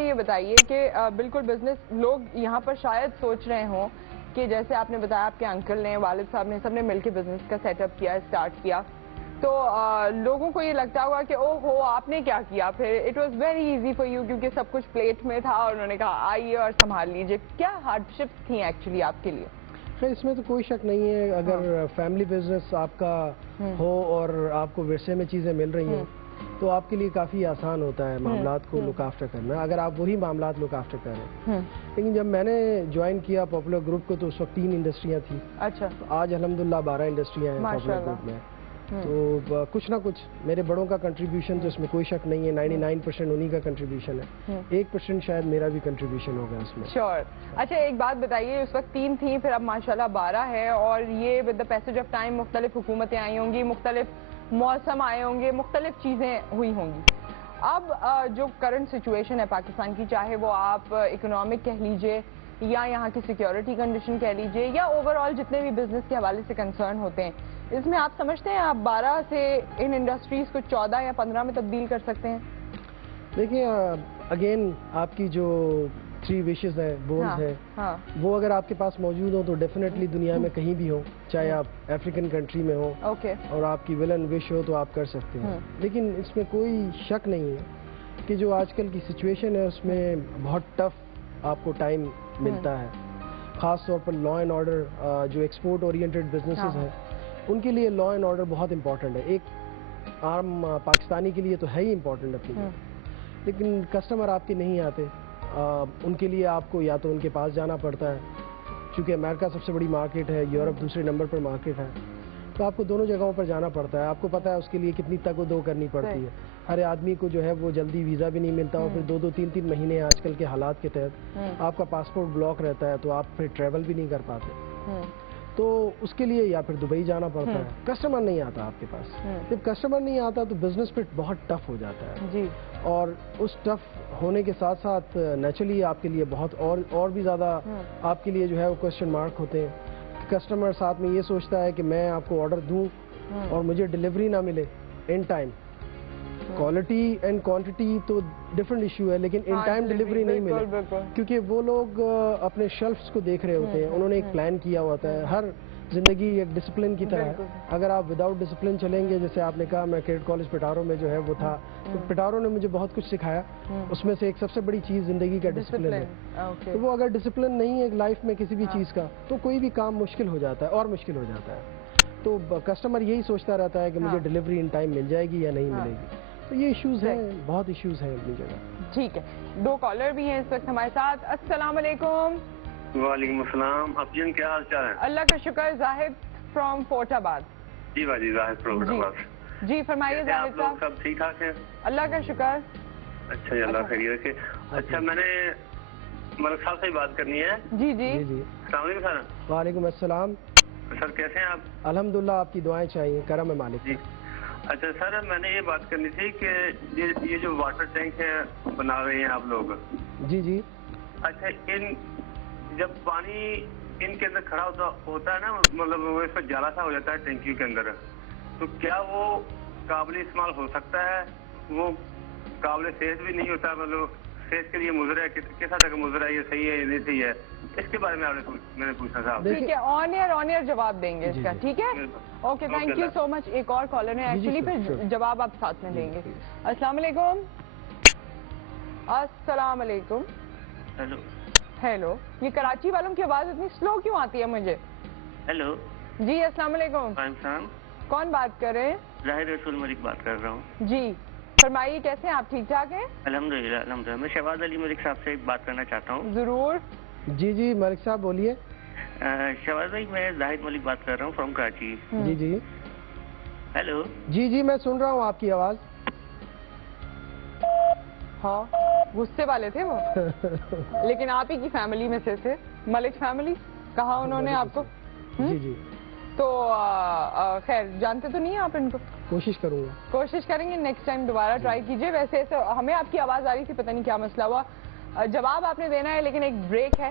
یہ بتائیے کہ بالکل بزنس لوگ یہاں پر شاید سوچ رہے ہوں کہ جیسے آپ نے بتایا آپ کے انکل نے والد صاحب نے سب نے مل کے بزنس کا سیٹ اپ کیا اسٹارٹ کیا تو لوگوں کو یہ لگتا ہوگا کہ او ہو آپ نے کیا کیا پھر it was very easy for you کیونکہ سب کچھ پلیٹ میں تھا اور انہوں نے کہا آئیے اور سنبھال لیجیے کیا ہارڈ شپس تھیں ایکچولی آپ کے لیے؟ خیر اس میں تو کوئی شک نہیں ہے اگر فیملی بزنس آپ کا ہو اور آپ کو ورثے میں چیزیں مل رہی ہیں تو آپ کے لیے کافی آسان ہوتا ہے معاملات کو لک آفٹر کرنا اگر آپ وہی معاملات لک آفٹر کر رہے ہیں. لیکن جب میں نے جوائن کیا پاپولر گروپ کو تو اس وقت 3 انڈسٹریاں تھیں. اچھا. آج الحمدللہ 12 انڈسٹریاں ہیں پاپولر گروپ میں. تو کچھ نہ کچھ میرے بڑوں کا کنٹریبیوشن تو اس میں کوئی شک نہیں ہے 99% انہی کا کنٹریبیوشن ہے 1% شاید میرا بھی کنٹریبیوشن ہوگا اس میں. شیور. اچھا ایک بات بتائیے اس وقت 3 تھیں پھر اب ماشاءاللہ 12 ہے اور یہ with the passage of time مختلف حکومتیں آئی ہوں گی مختلف موسم آئے ہوں گے مختلف چیزیں ہوئی ہوں گی. اب جو کرنٹ سچویشن ہے پاکستان کی چاہے وہ آپ اکنامک کہہ لیجئے یا یہاں کی سیکیورٹی کنڈیشن کہہ لیجئے یا اوور آل جتنے بھی بزنس کے حوالے سے کنسرن ہوتے ہیں اس میں آپ سمجھتے ہیں آپ 12 سے ان انڈسٹریز کو 14 یا 15 میں تبدیل کر سکتے ہیں؟ دیکھیں اگین آپ کی جو 3 وشز ہیں گولز ہیں وہ اگر آپ کے پاس موجود ہوں تو ڈیفینیٹلی دنیا میں کہیں بھی ہو چاہے آپ افریقن کنٹری میں ہو اور آپ کی ول اینڈ وش ہو تو آپ کر سکتے ہیں. لیکن اس میں کوئی شک نہیں ہے کہ جو آج کل کی سچویشن ہے اس میں بہت ٹف آپ کو ٹائم ملتا ہے خاص طور پر لا اینڈ آرڈر جو ایکسپورٹ اورینٹڈ بزنسز ہیں ان کے لیے لا اینڈ آرڈر بہت امپورٹنٹ ہے. ایک عام پاکستانی کے لیے تو ہے ہی امپورٹنٹ اپنی لیکن کسٹمر آپ کے نہیں آتے ان کے لیے آپ کو یا تو ان کے پاس جانا پڑتا ہے چونکہ امریکہ سب سے بڑی مارکیٹ ہے یورپ دوسرے نمبر پر مارکیٹ ہے تو آپ کو دونوں جگہوں پر جانا پڑتا ہے. آپ کو پتہ ہے اس کے لیے کتنی تگ و دو کرنی پڑتی ہے. ہر آدمی کو جو ہے وہ جلدی ویزا بھی نہیں ملتا اور پھر 2-3 مہینے آج کل کے حالات کے تحت آپ کا پاسپورٹ بلاک رہتا ہے تو آپ پھر ٹریول بھی نہیں کر پاتے تو اس کے لیے یا پھر دبئی جانا پڑتا ہے. کسٹمر نہیں آتا آپ کے پاس. جب کسٹمر نہیں آتا تو بزنس پہ بہت ٹف ہو جاتا ہے اور اس ٹف ہونے کے ساتھ ساتھ نیچرلی آپ کے لیے بہت اور بھی زیادہ آپ کے لیے جو ہے وہ کوسچن مارک ہوتے ہیں. کسٹمر ساتھ میں یہ سوچتا ہے کہ میں آپ کو آرڈر دوں اور مجھے ڈیلیوری نہ ملے in time. Quality and quantity تو ڈفرنٹ ایشو ہے لیکن ان ٹائم ڈیلیوری نہیں ملے کیونکہ وہ لوگ اپنے شیلفز کو دیکھ رہے ہوتے ہیں. انہوں نے ایک پلان کیا ہوتا ہے. ہر زندگی ایک ڈسپلن کی طرح ہے. اگر آپ وداؤٹ ڈسپلن چلیں گے جیسے آپ نے کہا میں کیڈ کالج پٹارو میں جو ہے وہ تھا تو پٹارو نے مجھے بہت کچھ سکھایا اس میں سے ایک سب سے بڑی چیز زندگی کا ڈسپلن ہے. تو وہ اگر ڈسپلن نہیں ہے لائف میں کسی بھی چیز کا تو کوئی بھی کام مشکل ہو جاتا ہے اور مشکل ہو جاتا ہے. تو کسٹمر یہی سوچتا رہتا ہے کہ مجھے ڈیلیوری ان ٹائم مل جائے گی یا نہیں ملے گی. تو یہ ایشوز ہیں بہت ایشوز ہیں اپنی جگہ. ٹھیک ہے 2 کالر بھی ہیں اس وقت ہمارے ساتھ. السلام علیکم. وعلیکم السلام. افجن کیا حال چال ہے؟ اللہ کا شکر. زاہد فرام فورٹ آباد. جی باجی زاہد فرام فورٹ آباد. جی فرمائیے زاہد صاحب. سب ٹھیک ٹھاک ہیں؟ اللہ کا شکر. اچھا جی اللہ خیریت رکھے. اچھا میں نے ملک صاحب سے بات کرنی ہے. جی جی جی. السلام علیکم سر. وعلیکم السلام. سر کیسے ہیں آپ؟ الحمدللہ آپ کی دعائیں چاہیے کرم ہے مالک. جی اچھا سر میں نے یہ بات کرنی تھی کہ یہ جو واٹر ٹینک ہے بنا رہے ہیں آپ لوگ. جی جی. اچھا جب پانی ان کے اندر کھڑا ہوتا ہے نا مطلب وہ اس پر جالا سا ہو جاتا ہے ٹینکی کے اندر تو کیا وہ قابل استعمال ہو سکتا ہے؟ وہ قابل صحت بھی نہیں ہوتا مطلب صحت کے لیے مضر ہے کس حد تک مضر ہے یہ صحیح ہے یہ نہیں صحیح ہے اس کے بارے میں میں نے پوچھنا تھا. ٹھیک ہے آن ایئر جواب دیں گے اس کا. ٹھیک ہے اوکے تھینک یو سو مچ. ایک اور کالر ہے ایکچولی پھر جواب آپ ساتھ میں دیں گے. السلام علیکم. السلام علیکم. ہیلو. ہیلو. یہ کراچی والوں کی آواز اتنی سلو کیوں آتی ہے مجھے؟ ہیلو. جی السلام علیکم. السلام. کون بات کر رہے ہیں؟ ظاہر رسول ملک بات کر رہا ہوں. جی فرمائیے کیسے ہیں آپ؟ ٹھیک ٹھاک ہیں؟ الحمدللہ الحمدللہ. میں شہباز علی ملک صاحب سے بات کرنا چاہتا ہوں. ضرور. جی جی ملک صاحب بولیے. شہباز بھائی میں زاہد ملک بات کر رہا ہوں فرام کراچی. جی جی. ہیلو. جی جی میں سن رہا ہوں آپ کی آواز. ہاں غصے والے تھے وہ لیکن آپ ہی کی فیملی میں سے تھے. ملک فیملی کہا انہوں نے آپ کو. جی جی. تو خیر جانتے تو نہیں ہیں آپ ان کو؟ کوشش کروں گا. کوشش کریں گے نیکسٹ ٹائم دوبارہ ٹرائی کیجئے. ویسے ہمیں آپ کی آواز آ رہی تھی پتہ نہیں کیا مسئلہ ہوا. جواب آپ نے دینا ہے لیکن ایک بریک ہے.